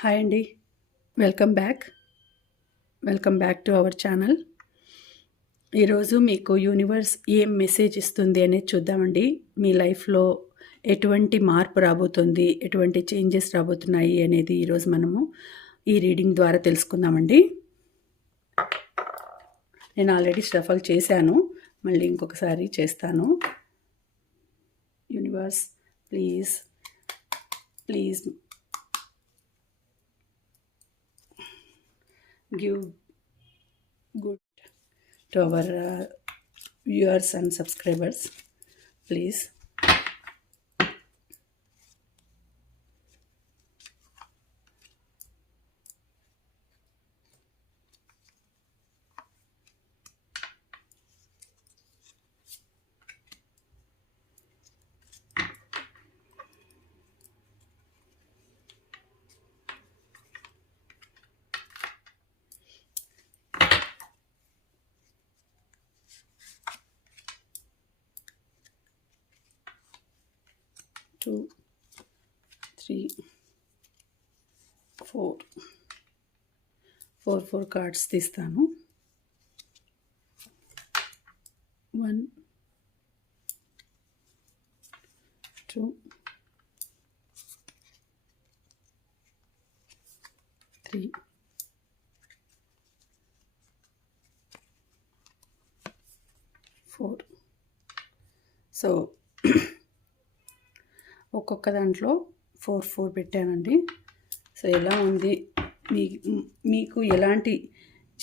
Hi అండి welcome back welcome back to our channel ఈరోజు మీకు యూనివర్స్ ఏం మెసేజ్ ఇస్తుంది అనేది చూద్దామండి. మీ లైఫ్లో ఎటువంటి మార్పు రాబోతుంది ఎటువంటి చేంజెస్ రాబోతున్నాయి అనేది ఈరోజు మనము ఈ రీడింగ్ ద్వారా తెలుసుకుందామండి. నేను ఆల్రెడీ స్టఫల్ చేశాను. మళ్ళీ ఇంకొకసారి చేస్తాను. Universe please please give good to our uh, viewers and subscribers please two three four. Four four cards తీస్తాను. One two three. Four. So ఒక్కొక్క దాంట్లో ఫోర్ ఫోర్ పెట్టానండి. సో ఎలా ఉంది? మీ మీకు ఎలాంటి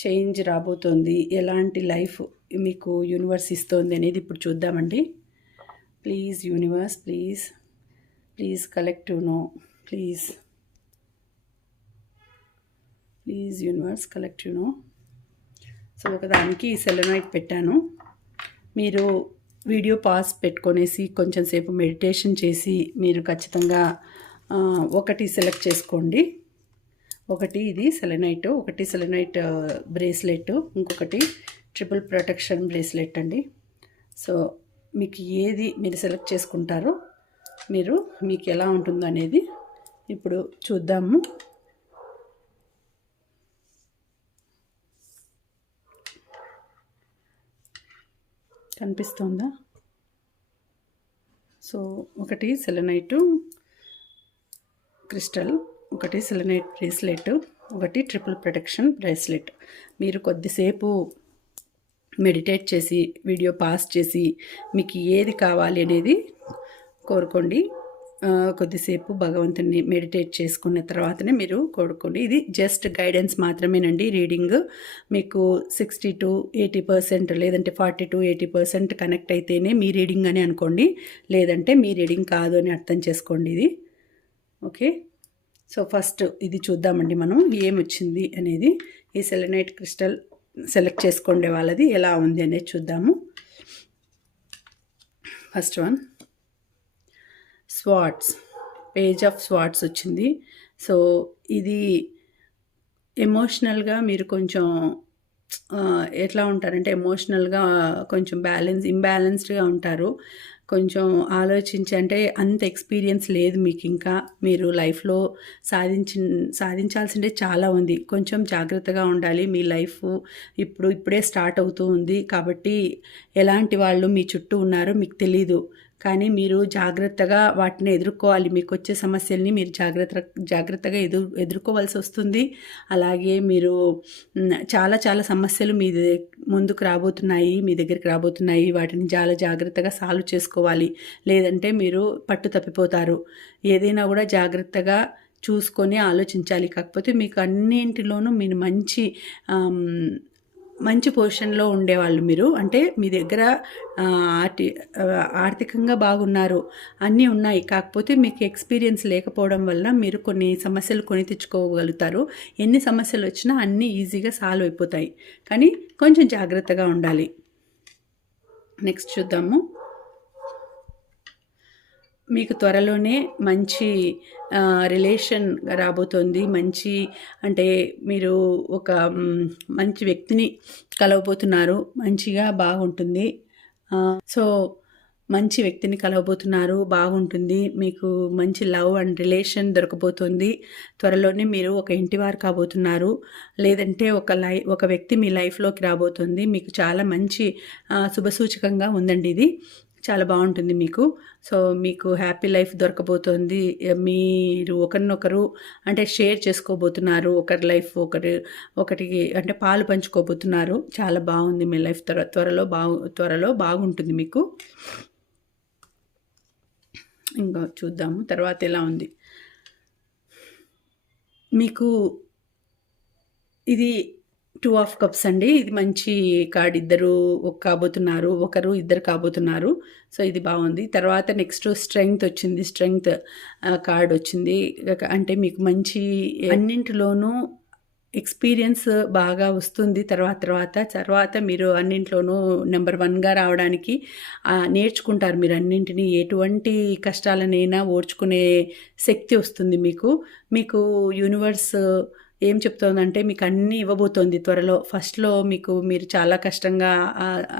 చేంజ్ రాబోతోంది? ఎలాంటి లైఫ్ మీకు యూనివర్స్ ఇస్తోంది అనేది ఇప్పుడు చూద్దామండి. Please universe please please collective no please. Please universe collective no. So ఒకదానికి సెలనైట్ పెట్టాను. మీరు వీడియో పాస్ పెట్టుకొనేసి కొంచెం సేపు మెడిటేషన్ చేసి మీరు ఖచ్చితంగా ఒకటి సెలెక్ట్ చేసుకోండి. ఒకటి ఇది సెలెనైట్ ఒకటి సెలెనైట్ బ్రేస్లెట్ ఇంకొకటి ట్రిపుల్ ప్రొటెక్షన్ బ్రేస్లెట్ అండి. సో మీకు ఏది మీరు సెలెక్ట్ చేసుకుంటారో మీరు మీకు ఎలా ఉంటుందో అనేది ఇప్పుడు చూద్దాము. కనిపిస్తోందా? సో ఒకటి సెలనైటు క్రిస్టల్ ఒకటి సెలనైట్ బ్రేస్లెట్ ఒకటి ట్రిపుల్ ప్రొటెక్షన్ బ్రేస్లెట్. మీరు కొద్దిసేపు మెడిటేట్ చేసి వీడియో పాస్ చేసి మీకు ఏది కావాలి అనేది కోరుకోండి. కొద్దిసేపు భగవంతుని మెడిటేట్ చేసుకున్న తర్వాతనే మీరు కోరుకోండి. ఇది జస్ట్ గైడెన్స్ మాత్రమేనండి. రీడింగ్ మీకు సిక్స్టీ టు ఎయిటీ పర్సెంట్ లేదంటే forty to eighty percent connect అయితేనే మీ రీడింగ్ అని అనుకోండి. లేదంటే మీ రీడింగ్ కాదు అని అర్థం చేసుకోండి ఇది. ఓకే? సో ఫస్ట్ ఇది చూద్దామండి మనం. ఏమొచ్చింది అనేది. ఈ సెలనైట్ క్రిస్టల్ సెలెక్ట్ చేసుకోండే వాళ్ళది ఎలా ఉంది అనేది చూద్దాము. First one. Swords page of swords వచ్చింది. సో ఇది ఎమోషనల్గా మీరు కొంచెం ఎట్లా ఉంటారంటే ఎమోషనల్గా కొంచెం బ్యాలెన్స్ ఇంబ్యాలెన్స్డ్గా ఉంటారు. కొంచెం ఆలోచించి అంటే అంత ఎక్స్పీరియన్స్ లేదు మీకు ఇంకా. మీరు లైఫ్లో సాధించి సాధించాల్సిందే చాలా ఉంది. కొంచెం జాగ్రత్తగా ఉండాలి. మీ లైఫ్ ఇప్పుడు ఇప్పుడే స్టార్ట్ అవుతూ ఉంది. కాబట్టి ఎలాంటి వాళ్ళు మీ చుట్టూ ఉన్నారో మీకు తెలీదు. కానీ మీరు జాగ్రత్తగా వాటిని ఎదుర్కోవాలి. మీకు వచ్చే సమస్యల్ని మీరు జాగ్రత్త జాగ్రత్తగా ఎదురు ఎదుర్కోవాల్సి వస్తుంది. అలాగే మీరు చాలా చాలా సమస్యలు మీ ముందుకు రాబోతున్నాయి మీ దగ్గరికి రాబోతున్నాయి. వాటిని చాలా జాగ్రత్తగా సాల్వ్ చేసుకోవాలి. లేదంటే మీరు పట్టు తప్పిపోతారు. ఏదైనా కూడా జాగ్రత్తగా చూసుకొని ఆలోచించాలి. కాకపోతే మీకు అన్నింటిలోనూ మీరు మంచి మంచి పొజిషన్లో ఉండేవాళ్ళు మీరు? అంటే మీ దగ్గర ఆర్టి ఆర్థికంగా బాగున్నారు అన్నీ ఉన్నాయి. కాకపోతే మీకు ఎక్స్పీరియన్స్ లేకపోవడం వల్ల మీరు కొన్ని సమస్యలు కొని తెచ్చుకోగలుగుతారు. ఎన్ని సమస్యలు వచ్చినా అన్నీ ఈజీగా సాల్వ్ అయిపోతాయి. కానీ కొంచెం జాగ్రత్తగా ఉండాలి. నెక్స్ట్ చూద్దాము. మీకు త్వరలోనే మంచి రిలేషన్ రాబోతోంది. మంచి అంటే మీరు ఒక మంచి వ్యక్తిని కలవబోతున్నారు. మంచిగా బాగుంటుంది. సో మంచి వ్యక్తిని కలవబోతున్నారు. బాగుంటుంది. మీకు మంచి లవ్ అండ్ రిలేషన్ దొరకబోతుంది. త్వరలోనే మీరు ఒక ఇంటివారు కాబోతున్నారు. లేదంటే ఒక లై ఒక వ్యక్తి మీ లైఫ్లోకి రాబోతుంది. మీకు చాలా మంచి శుభసూచకంగా ఉందండి ఇది. చాలా బాగుంటుంది మీకు. సో మీకు హ్యాపీ లైఫ్ దొరకబోతోంది. మీరు ఒకరినొకరు అంటే షేర్ చేసుకోబోతున్నారు. ఒకరి లైఫ్ ఒకరి ఒకటికి అంటే పాలు పంచుకోబోతున్నారు. చాలా బాగుంది మీ లైఫ్ త్వర త్వరలో బాగు త్వరలో బాగుంటుంది మీకు. ఇంకా చూద్దాము. తర్వాత ఎలా ఉంది? మీకు ఇది టూ ఆఫ్ కప్స్ అండి. ఇది మంచి కార్డ్. ఇద్దరు కాబోతున్నారు ఒకరు ఇద్దరు కాబోతున్నారు. సో ఇది బాగుంది. తర్వాత నెక్స్ట్ స్ట్రెంగ్త్ వచ్చింది. స్ట్రెంగ్త్ కార్డ్ వచ్చింది. అంటే మీకు మంచి అన్నింటిలోనూ ఎక్స్పీరియన్స్ బాగా వస్తుంది. తర్వాత తర్వాత తర్వాత మీరు అన్నింట్లోనూ నెంబర్ వన్గా రావడానికి నేర్చుకుంటారు మీరు అన్నింటినీ. ఎటువంటి కష్టాలనైనా ఓడ్చుకునే శక్తి వస్తుంది మీకు. మీకు యూనివర్స్ ఏం చెప్తోందంటే మీకు అన్నీ ఇవ్వబోతోంది. త్వరలో ఫస్ట్లో మీకు మీరు చాలా కష్టంగా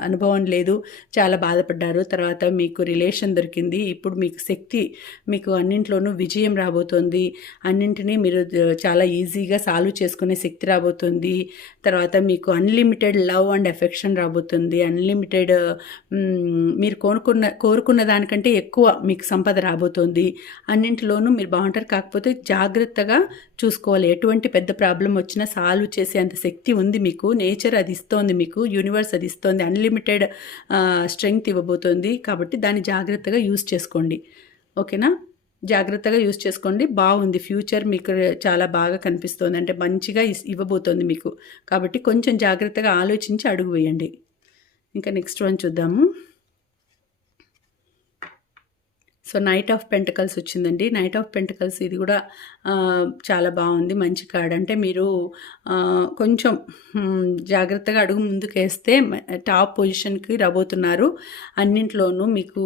అనుభవం లేదు. చాలా బాధపడ్డారు. తర్వాత మీకు రిలేషన్ దొరికింది. ఇప్పుడు మీకు శక్తి మీకు అన్నింట్లోనూ విజయం రాబోతోంది. అన్నింటినీ మీరు చాలా ఈజీగా సాల్వ్ చేసుకునే శక్తి రాబోతుంది. తర్వాత మీకు అన్లిమిటెడ్ లవ్ అండ్ ఎఫెక్షన్ రాబోతుంది. అన్లిమిటెడ్ మీరు కోరుకున్న కోరుకున్న దానికంటే ఎక్కువ మీకు సంపద రాబోతోంది. అన్నింటిలోనూ మీరు బాగుంటారు. కాకపోతే జాగ్రత్తగా చూసుకోవాలి. ఎటువంటి పెద్ద పెద్ద ప్రాబ్లం వచ్చినా సాల్వ్ చేసే అంత శక్తి ఉంది మీకు. నేచర్ అది ఇస్తోంది మీకు. యూనివర్స్ అది ఇస్తోంది. అన్లిమిటెడ్ స్ట్రెంగ్త్ ఇవ్వబోతోంది. కాబట్టి దాన్ని జాగ్రత్తగా యూస్ చేసుకోండి. ఓకేనా? జాగ్రత్తగా యూస్ చేసుకోండి. బాగుంది. ఫ్యూచర్ మీకు చాలా బాగా కనిపిస్తుంది. అంటే మంచిగా ఇవ్వబోతోంది మీకు. కాబట్టి కొంచెం జాగ్రత్తగా ఆలోచించి అడుగు వేయండి. ఇంకా నెక్స్ట్ వన్ చూద్దాము. సో నైట్ ఆఫ్ పెంటకల్స్ వచ్చిందండి. నైట్ ఆఫ్ పెంటకల్స్ ఇది కూడా చాలా బాగుంది. మంచి కార్డ్ అంటే మీరు కొంచెం జాగ్రత్తగా అడుగు ముందుకేస్తే టాప్ పొజిషన్కి రాబోతున్నారు. అన్నింట్లోనూ మీకు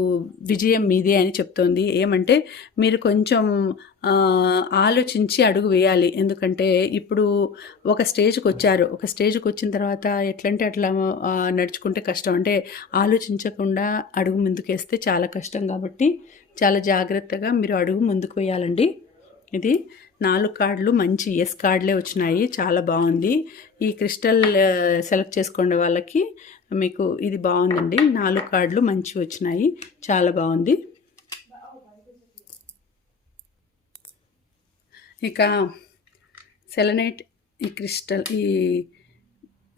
విజయం మీదే అని చెప్తోంది. ఏమంటే మీరు కొంచెం ఆలోచించి అడుగు వేయాలి. ఎందుకంటే ఇప్పుడు ఒక స్టేజ్కి వచ్చారు. ఒక స్టేజ్కి వచ్చిన తర్వాత ఎట్లంటే అట్లా నడుచుకుంటే కష్టం. అంటే ఆలోచించకుండా అడుగు ముందుకేస్తే చాలా కష్టం కాబట్టి చాలా జాగ్రత్తగా మీరు అడుగు ముందుకు వేయాలండి. ఇది నాలుగు కార్డులు మంచి ఎస్ కార్డులే వచ్చినాయి. చాలా బాగుంది. ఈ క్రిస్టల్ సెలెక్ట్ చేసుకోండి వాళ్ళకి. మీకు ఇది బాగుందండి. నాలుగు కార్డులు మంచి వచ్చినాయి. చాలా బాగుంది. ఇక సెలనైట్ ఈ క్రిస్టల్ ఈ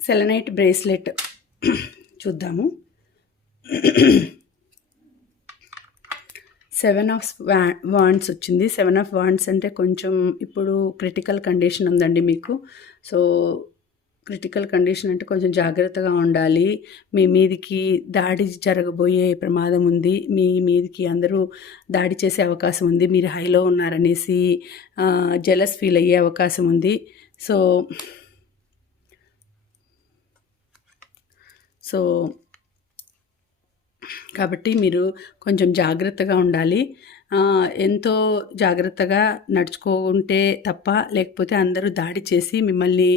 సెలనైట్ బ్రేస్లెట్ చూద్దాము. సెవెన్ ఆఫ్ వాండ్స్ వచ్చింది. సెవెన్ ఆఫ్ వాండ్స్ అంటే కొంచెం ఇప్పుడు క్రిటికల్ కండిషన్ ఉందండి మీకు. సో క్రిటికల్ కండిషన్ అంటే కొంచెం జాగ్రత్తగా ఉండాలి. మీ మీదికి దాడి జరగబోయే ప్రమాదం ఉంది. మీ మీదికి అందరూ దాడి చేసే అవకాశం ఉంది. మీరు హైలో ఉన్నారనేసి జెలస్ ఫీల్ అయ్యే అవకాశం ఉంది. సో సో కాబట్టి మీరు కొంచెం జాగ్రత్తగా ఉండాలి. ఎంతో జాగ్రత్తగా నడుచుకుంటే తప్ప లేకపోతే అందరూ దాడి చేసి మిమ్మల్ని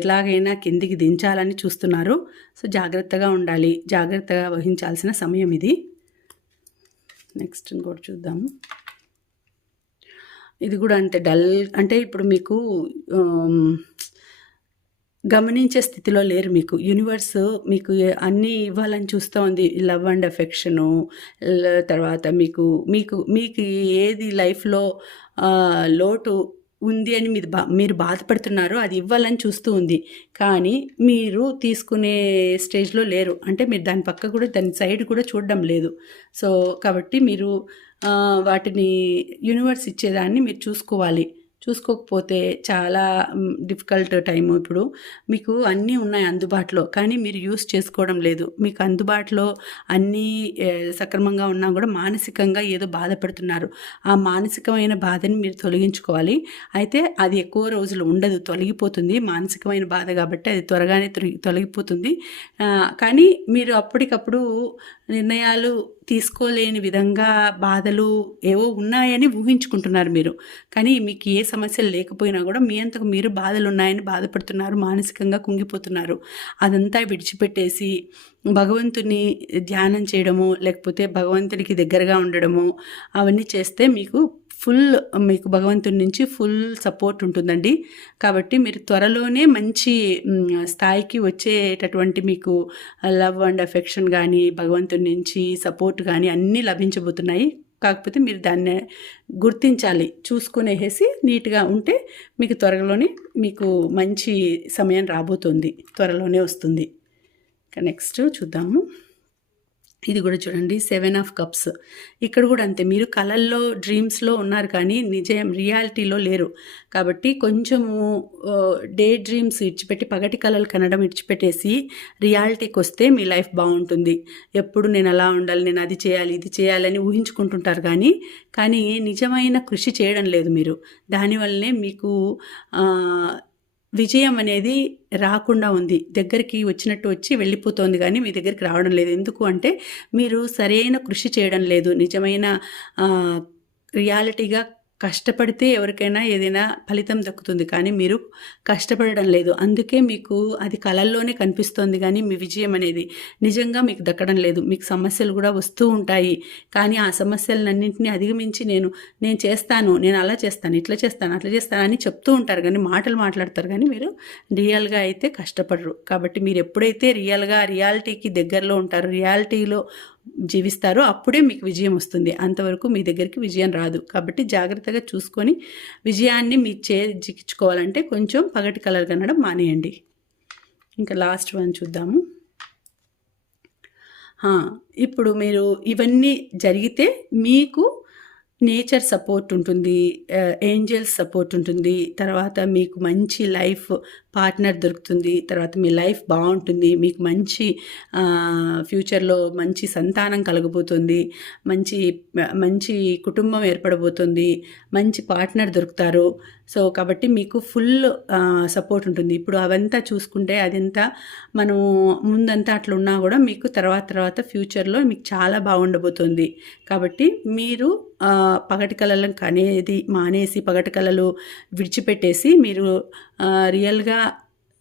ఎలాగైనా కిందికి దించాలని చూస్తున్నారు. సో జాగ్రత్తగా ఉండాలి. జాగ్రత్తగా వహించాల్సిన సమయం ఇది. నెక్స్ట్ ఇంకోటి చూద్దాము ఇది కూడా అంతే డల్ అంటే ఇప్పుడు మీకు గమనించే స్థితిలో లేరు మీకు. యూనివర్స్ మీకు అన్నీ ఇవ్వాలని చూస్తూ ఉంది. లవ్ అండ్ ఎఫెక్షను తర్వాత మీకు మీకు మీకు ఏది లైఫ్లో లోటు ఉంది అని మీరు బా మీరు బాధపడుతున్నారు అది ఇవ్వాలని చూస్తూ ఉంది. కానీ మీరు తీసుకునే స్టేజ్లో లేరు. అంటే మీరు దాని పక్క కూడా దాని సైడ్ కూడా చూడడం లేదు. సో కాబట్టి మీరు వాటిని యూనివర్స్ ఇచ్చేదాన్ని మీరు చూసుకోవాలి. చూసుకోకపోతే చాలా డిఫికల్ట్ టైము ఇప్పుడు. మీకు అన్నీ ఉన్నాయి అందుబాటులో కానీ మీరు యూస్ చేసుకోవడం లేదు. మీకు అందుబాటులో అన్నీ సక్రమంగా ఉన్నా కూడా మానసికంగా ఏదో బాధపడుతున్నారు ఆ మానసికమైన బాధని మీరు తొలగించుకోవాలి. అయితే అది ఎక్కువ రోజులు ఉండదు తొలగిపోతుంది. మానసికమైన బాధ కాబట్టి అది త్వరగానే తొలగిపోతుంది. కానీ మీరు అప్పటికప్పుడు నిర్ణయాలు తీసుకోలేని విధంగా బాధలు ఏవో ఉన్నాయని ఊహించుకుంటున్నారు మీరు. కానీ మీకు ఏ సమస్యలు లేకపోయినా కూడా మీ అంతకు మీరు బాధలు ఉన్నాయని బాధపడుతున్నారు మానసికంగా కుంగిపోతున్నారు. అదంతా విడిచిపెట్టేసి భగవంతుని ధ్యానం చేయడము లేకపోతే భగవంతునికి దగ్గరగా ఉండడము అవన్నీ చేస్తే మీకు ఫుల్ మీకు భగవంతుడి నుంచి ఫుల్ సపోర్ట్ ఉంటుందండి. కాబట్టి మీరు త్వరలోనే మంచి స్థాయికి వచ్చేటటువంటి మీకు లవ్ అండ్ అఫెక్షన్ కానీ భగవంతుడి నుంచి సపోర్ట్ కానీ అన్నీ లభించబోతున్నాయి. కాకపోతే మీరు దాన్ని గుర్తించాలి చూసుకునేసి నీట్గా ఉంటే మీకు త్వరలోనే మీకు మంచి సమయం రాబోతుంది త్వరలోనే వస్తుంది. నెక్స్ట్ చూద్దాము. ఇది కూడా చూడండి సెవెన్ ఆఫ్ కప్స్ ఇక్కడ కూడా అంతే మీరు కళల్లో డ్రీమ్స్లో ఉన్నారు కానీ నిజం రియాలిటీలో లేరు. కాబట్టి కొంచెము డే డ్రీమ్స్ ఇడిచిపెట్టి పగటి కళలు కనడం ఇడిచిపెట్టేసి రియాలిటీకి వస్తే మీ లైఫ్ బాగుంటుంది. ఎప్పుడు నేను అలా ఉండాలి నేను అది చేయాలి ఇది చేయాలని ఊహించుకుంటుంటారు కానీ కానీ నిజమైన కృషి చేయడం లేదు మీరు. దానివల్లనే మీకు విజయం అనేది రాకుండా ఉంది. దగ్గరికి వచ్చినట్టు వచ్చి వెళ్ళిపోతోంది కానీ మీ దగ్గరికి రావడం లేదు. ఎందుకు అంటే మీరు సరైన కృషి చేయడం లేదు. నిజమైన రియాలిటీగా కష్టపడితే ఎవరికైనా ఏదైనా ఫలితం దక్కుతుంది. కానీ మీరు కష్టపడడం లేదు. అందుకే మీకు అది కళల్లోనే కనిపిస్తోంది. కానీ మీ విజయం అనేది నిజంగా మీకు దక్కడం లేదు. మీకు సమస్యలు కూడా వస్తూ ఉంటాయి. కానీ ఆ సమస్యలన్నింటినీ అధిగమించి నేను నేను చేస్తాను నేను అలా చేస్తాను ఇట్లా చేస్తాను అట్లా చేస్తాను అని చెప్తూ ఉంటారు. కానీ మాటలు మాట్లాడతారు. కానీ మీరు రియల్గా అయితే కష్టపడరు. కాబట్టి మీరు ఎప్పుడైతే రియల్గా రియాలిటీకి దగ్గరలో ఉంటారు రియాలిటీలో జీవిస్తారో అప్పుడే మీకు విజయం వస్తుంది. అంతవరకు మీ దగ్గరికి విజయం రాదు. కాబట్టి జాగ్రత్తగా చూసుకొని విజయాన్ని మీ చే జిక్కించుకోవాలంటే కొంచెం పగటి కలర్ కనడం మానేయండి. ఇంకా లాస్ట్ వన్ చూద్దాము. ఇప్పుడు మీరు ఇవన్నీ జరిగితే మీకు నేచర్ సపోర్ట్ ఉంటుంది ఏంజల్స్ సపోర్ట్ ఉంటుంది తర్వాత మీకు మంచి లైఫ్ పార్ట్నర్ దొరుకుతుంది తర్వాత మీ లైఫ్ బాగుంటుంది మీకు మంచి ఫ్యూచర్లో మంచి సంతానం కలగబోతుంది మంచి మంచి కుటుంబం ఏర్పడబోతుంది మంచి పార్ట్నర్ దొరుకుతారు. సో కాబట్టి మీకు ఫుల్ సపోర్ట్ ఉంటుంది. ఇప్పుడు అవంతా చూసుకుంటే అదంతా మనం ముందంతా అట్లా ఉన్నా కూడా మీకు తర్వాత తర్వాత ఫ్యూచర్లో మీకు చాలా బాగుండబోతుంది. కాబట్టి మీరు పగటి కళలను కనేది మానేసి పగటి కళలు విడిచిపెట్టేసి మీరు రియల్గా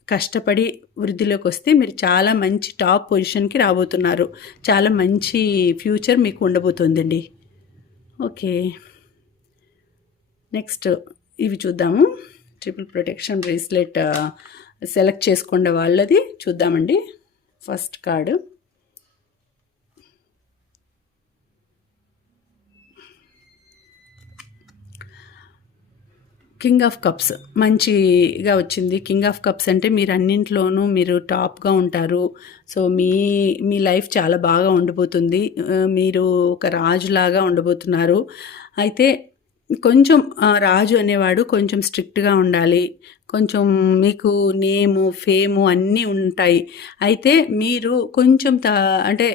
కష్టపడి వృద్ధిలోకి వస్తే మీరు చాలా మంచి టాప్ పొజిషన్కి రాబోతున్నారు. చాలా మంచి ఫ్యూచర్ మీకు ఉండబోతుందండి. ఓకే. నెక్స్ట్ ఇవి చూద్దాము. ట్రిపుల్ ప్రొటెక్షన్ బ్రేస్లెట్ సెలెక్ట్ చేసుకునే వాళ్ళది. చూద్దామండి. First card. King of cups మంచిగా వచ్చింది. కింగ్ ఆఫ్ కప్స్ అంటే మీరు అన్నింట్లోనూ మీరు టాప్గా ఉంటారు. సో మీ మీ లైఫ్ చాలా బాగా ఉండబోతుంది. మీరు ఒక రాజులాగా ఉండబోతున్నారు. అయితే కొంచెం రాజు అనేవాడు కొంచెం స్ట్రిక్ట్గా ఉండాలి. కొంచెం మీకు నేము ఫేము అన్నీ ఉంటాయి. అయితే మీరు కొంచెం త అంటే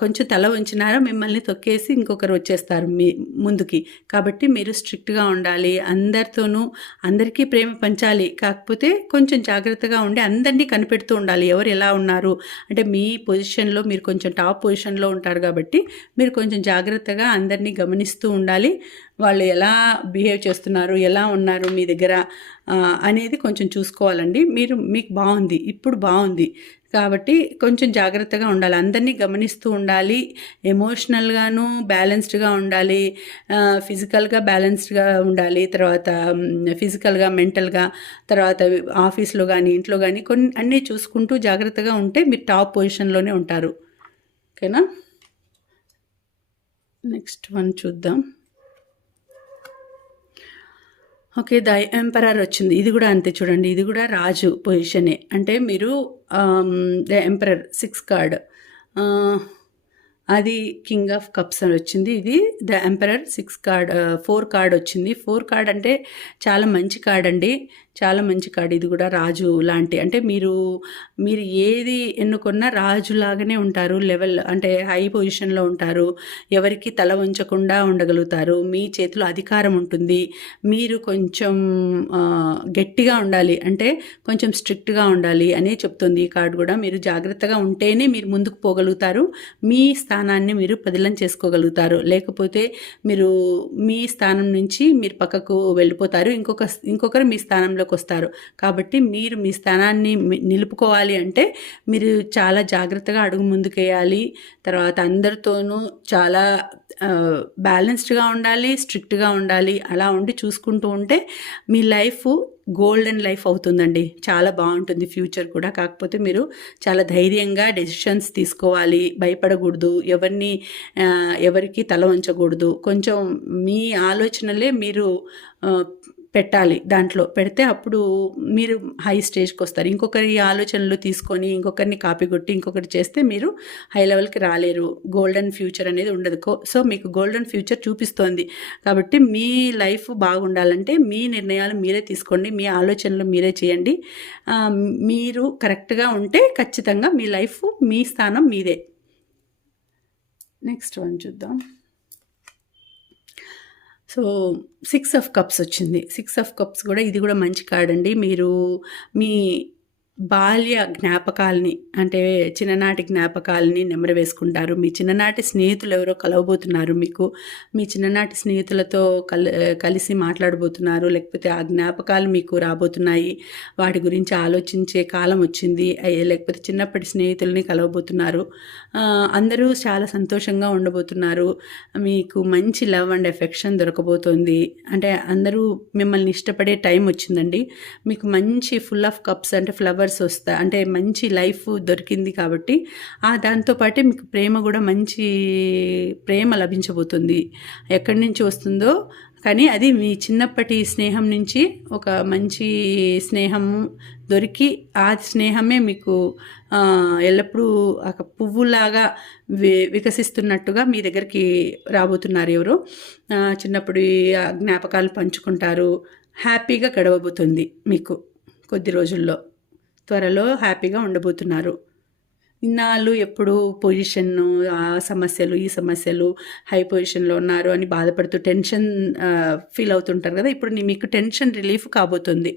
కొంచెం తల వంచినారా? మిమ్మల్ని తొక్కేసి ఇంకొకరు వచ్చేస్తారు మీ ముందుకి. కాబట్టి మీరు స్ట్రిక్ట్గా ఉండాలి. అందరితోనూ అందరికీ ప్రేమ పంచాలి. కాకపోతే కొంచెం జాగ్రత్తగా ఉండి అందరినీ కనిపెడుతూ ఉండాలి. ఎవరు ఎలా ఉన్నారు? అంటే మీ పొజిషన్లో మీరు కొంచెం టాప్ పొజిషన్లో ఉంటారు కాబట్టి మీరు కొంచెం జాగ్రత్తగా అందరినీ గమనిస్తూ ఉండాలి. వాళ్ళు ఎలా బిహేవ్ చేస్తున్నారు? ఎలా ఉన్నారు మీ దగ్గర? అనేది కొంచెం చూసుకోవాలండి. మీరు మీకు బాగుంది ఇప్పుడు బాగుంది. కాబట్టి కొంచెం జాగ్రత్తగా ఉండాలి. అందరినీ గమనిస్తూ ఉండాలి. ఎమోషనల్గాను బ్యాలెన్స్డ్గా ఉండాలి. ఫిజికల్గా బ్యాలెన్స్డ్గా ఉండాలి. తర్వాత ఫిజికల్గా మెంటల్గా తర్వాత ఆఫీస్లో కానీ ఇంట్లో కానీ కొన్ని అన్నీ చూసుకుంటూ జాగ్రత్తగా ఉంటే మీరు టాప్ పొజిషన్లోనే ఉంటారు. ఓకేనా? నెక్స్ట్ వన్ చూద్దాం. ఓకే ద ఎంపరర్ వచ్చింది. ఇది కూడా అంతే చూడండి. ఇది కూడా రాజు పొజిషనే. అంటే మీరు ద ఎంపరర్ సిక్స్ కార్డ్. అది కింగ్ ఆఫ్ కప్స్ అని వచ్చింది. ఇది the emperor six card four card వచ్చింది. ఫోర్ కార్డ్ అంటే చాలా మంచి కార్డ్ అండి. చాలా మంచి కార్డు. ఇది కూడా రాజు లాంటి. అంటే మీరు మీరు ఏది ఎన్నుకున్నా రాజులాగానే ఉంటారు. లెవెల్ అంటే హై పొజిషన్లో ఉంటారు. ఎవరికి తల వంచకుండా ఉండగలుగుతారు. మీ చేతిలో అధికారం ఉంటుంది. మీరు కొంచెం గట్టిగా ఉండాలి. అంటే కొంచెం స్ట్రిక్ట్గా ఉండాలి అనే చెప్తుంది ఈ కార్డు కూడా. మీరు జాగ్రత్తగా ఉంటేనే మీరు ముందుకు పోగలుగుతారు. మీ స్థానాన్ని మీరు పదిలం చేసుకోగలుగుతారు. లేకపోతే మీరు మీ స్థానం నుంచి మీరు పక్కకు వెళ్ళిపోతారు. ఇంకొక ఇంకొకరు మీ స్థానంలో స్థానంలోకి వస్తారు కాబట్టి మీరు మీ స్థానాన్ని నిలుపుకోవాలి అంటే మీరు చాలా జాగ్రత్తగా అడుగు ముందుకేయాలి. తర్వాత అందరితోనూ చాలా బ్యాలెన్స్డ్గా ఉండాలి స్ట్రిక్ట్గా ఉండాలి అలా ఉండి చూసుకుంటూ ఉంటే మీ లైఫ్ గోల్డెన్ లైఫ్ అవుతుందండి. చాలా బాగుంటుంది ఫ్యూచర్ కూడా. కాకపోతే మీరు చాలా ధైర్యంగా డెసిషన్స్ తీసుకోవాలి. భయపడకూడదు. ఎవరిని ఎవరికి తల వంచకూడదు. కొంచెం మీ ఆలోచనలే మీరు పెట్టాలి దాంట్లో. పెడితే అప్పుడు మీరు హై స్టేజ్కి వస్తారు. ఇంకొకరి ఆలోచనలు తీసుకొని ఇంకొకరిని కాపీ కొట్టి ఇంకొకటి చేస్తే మీరు హై లెవెల్కి రాలేరు. గోల్డెన్ ఫ్యూచర్ అనేది ఉండదు. సో మీకు గోల్డెన్ ఫ్యూచర్ చూపిస్తోంది. కాబట్టి మీ లైఫ్ బాగుండాలంటే మీ నిర్ణయాలు మీరే తీసుకోండి. మీ ఆలోచనలు మీరే చేయండి. మీరు కరెక్ట్గా ఉంటే ఖచ్చితంగా మీ లైఫ్ మీ స్థానం మీదే. నెక్స్ట్ వన్ చూద్దాం. సో సిక్స్ ఆఫ్ కప్స్ వచ్చింది. సిక్స్ ఆఫ్ కప్స్ కూడా ఇది కూడా మంచి కార్డ్ అండి. మీరు మీ బాల్య జ్ఞాపకాలని అంటే చిన్ననాటి జ్ఞాపకాలని నెమరు వేసుకుంటారు. మీ చిన్ననాటి స్నేహితులు ఎవరో కలవబోతున్నారు మీకు. మీ చిన్ననాటి స్నేహితులతో కల్ కలిసి మాట్లాడబోతున్నారు. లేకపోతే ఆ జ్ఞాపకాలు మీకు రాబోతున్నాయి. వాటి గురించి ఆలోచించే కాలం వచ్చింది. లేకపోతే చిన్నప్పటి స్నేహితుల్ని కలవబోతున్నారు. అందరూ చాలా సంతోషంగా ఉండబోతున్నారు. మీకు మంచి లవ్ అండ్ ఎఫెక్షన్ దొరకబోతోంది. అంటే అందరూ మిమ్మల్ని ఇష్టపడే టైం వచ్చిందండి. మీకు మంచి ఫుల్ ఆఫ్ కప్స్ అంటే ఫ్లవర్ లవర్స్ వస్తాయి అంటే మంచి లైఫ్ దొరికింది కాబట్టి ఆ దాంతోపాటే మీకు ప్రేమ కూడా మంచి ప్రేమ లభించబోతుంది. ఎక్కడి నుంచి వస్తుందో కానీ అది మీ చిన్నప్పటి స్నేహం నుంచి ఒక మంచి స్నేహం దొరికి ఆ స్నేహమే మీకు ఎల్లప్పుడూ ఒక పువ్వులాగా వి వికసిస్తున్నట్టుగా మీ దగ్గరికి రాబోతున్నారు ఎవరు. చిన్నప్పుడు జ్ఞాపకాలు పంచుకుంటారు. హ్యాపీగా గడవబోతుంది మీకు కొద్ది రోజుల్లో. త్వరలో హ్యాపీగా ఉండబోతున్నారు. ఇన్నాళ్ళు ఎప్పుడు పొజిషన్ ఆ సమస్యలు ఈ సమస్యలు హై పొజిషన్లో ఉన్నారు అని బాధపడుతూ టెన్షన్ ఫీల్ అవుతుంటారు కదా. ఇప్పుడు మీకు టెన్షన్ రిలీఫ్ కాబోతుంది.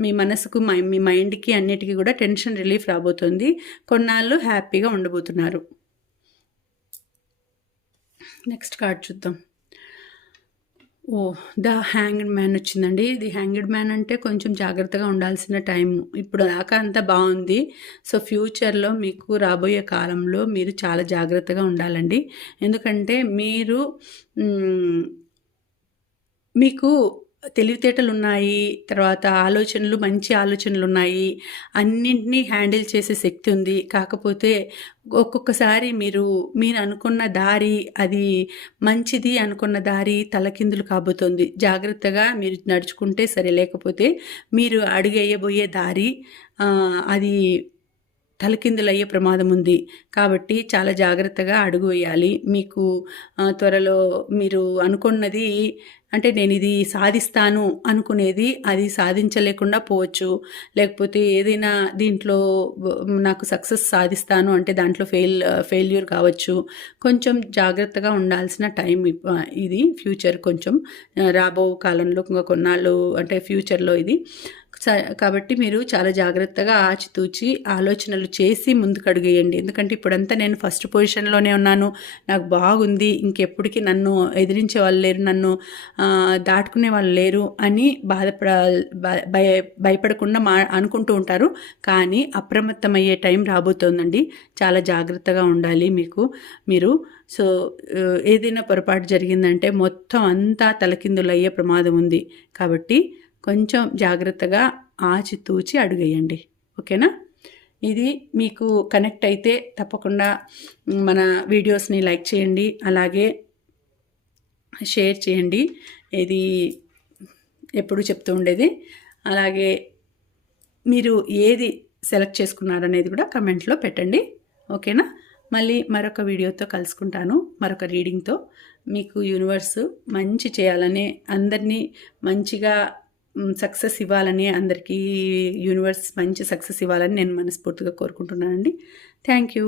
మీ మనసుకు మీ మైండ్కి అన్నిటికీ కూడా టెన్షన్ రిలీఫ్ రాబోతుంది. కొన్నాళ్ళు హ్యాపీగా ఉండబోతున్నారు. నెక్స్ట్ కార్డ్ చూద్దాం. ఓ ద హ్యాంగ్డ్ మ్యాన్ వచ్చిందండి. ఇది హ్యాంగ్డ్ మ్యాన్ అంటే కొంచెం జాగ్రత్తగా ఉండాల్సిన టైం ఇప్పుడు దాకా అంతా బాగుంది. సో ఫ్యూచర్లో మీకు రాబోయే కాలంలో మీరు చాలా జాగ్రత్తగా ఉండాలండి. ఎందుకంటే మీరు మీకు తెలివితేటలు ఉన్నాయి తర్వాత ఆలోచనలు మంచి ఆలోచనలు ఉన్నాయి అన్నింటినీ హ్యాండిల్ చేసే శక్తి ఉంది. కాకపోతే ఒక్కొక్కసారి మీరు మీరు అనుకున్న దారి అది మంచిది అనుకున్న దారి తలకిందులు కాబోతుంది. జాగ్రత్తగా మీరు నడుచుకుంటే సరే లేకపోతే మీరు అడుగేయబోయే దారి అది తలకిందులయ్యే ప్రమాదం ఉంది. కాబట్టి చాలా జాగ్రత్తగా అడుగు వేయాలి. మీకు త్వరలో మీరు అనుకున్నది అంటే నేను ఇది సాధిస్తాను అనుకునేది అది సాధించలేకుండా పోవచ్చు. లేకపోతే ఏదైనా దీంట్లో నాకు సక్సెస్ సాధిస్తాను అంటే దాంట్లో ఫెయిల్ ఫెయిల్యూర్ కావచ్చు. కొంచెం జాగ్రత్తగా ఉండాల్సిన టైం ఇది ఫ్యూచర్ కొంచెం. రాబో కాలంలో ఇంకా కొన్నాళ్ళు అంటే ఫ్యూచర్లో ఇది. కాబట్టి మీరు చాలా జాగ్రత్తగా ఆచితూచి ఆలోచనలు చేసి ముందుకు అడుగేయండి ఎందుకంటే ఇప్పుడంతా నేను ఫస్ట్ పొజిషన్లోనే ఉన్నాను. నాకు బాగుంది. ఇంకెప్పటికీ నన్ను ఎదిరించే వాళ్ళు లేరు. నన్ను దాటుకునే వాళ్ళు లేరు అని బాధపడ భయ భయపడకుండా మా అనుకుంటూ ఉంటారు. కానీ అప్రమత్తమయ్యే టైం రాబోతోందండి. చాలా జాగ్రత్తగా ఉండాలి మీకు. మీరు సో ఏదైనా పొరపాటు జరిగిందంటే మొత్తం అంతా తలకిందులు అయ్యే ప్రమాదం ఉంది. కాబట్టి కొంచెం జాగ్రత్తగా ఆచితూచి అడుగేయండి. ఓకేనా? ఇది మీకు కనెక్ట్ అయితే తప్పకుండా మన వీడియోస్ని లైక్ చేయండి అలాగే షేర్ చేయండి. ఇది ఎప్పుడు చెప్తూ ఉండేది. అలాగే మీరు ఏది సెలెక్ట్ చేసుకున్నారనేది కూడా కమెంట్లో పెట్టండి. ఓకేనా? మళ్ళీ మరొక వీడియోతో కలుసుకుంటాను. మరొక రీడింగ్తో. మీకు యూనివర్స్ మంచి చేయాలని అందరినీ మంచిగా సక్సెస్ ఇవ్వాలని అందరికీ యూనివర్స్ మంచి సక్సెస్ ఇవ్వాలని నేను మనస్ఫూర్తిగా కోరుకుంటున్నానండి. Thank you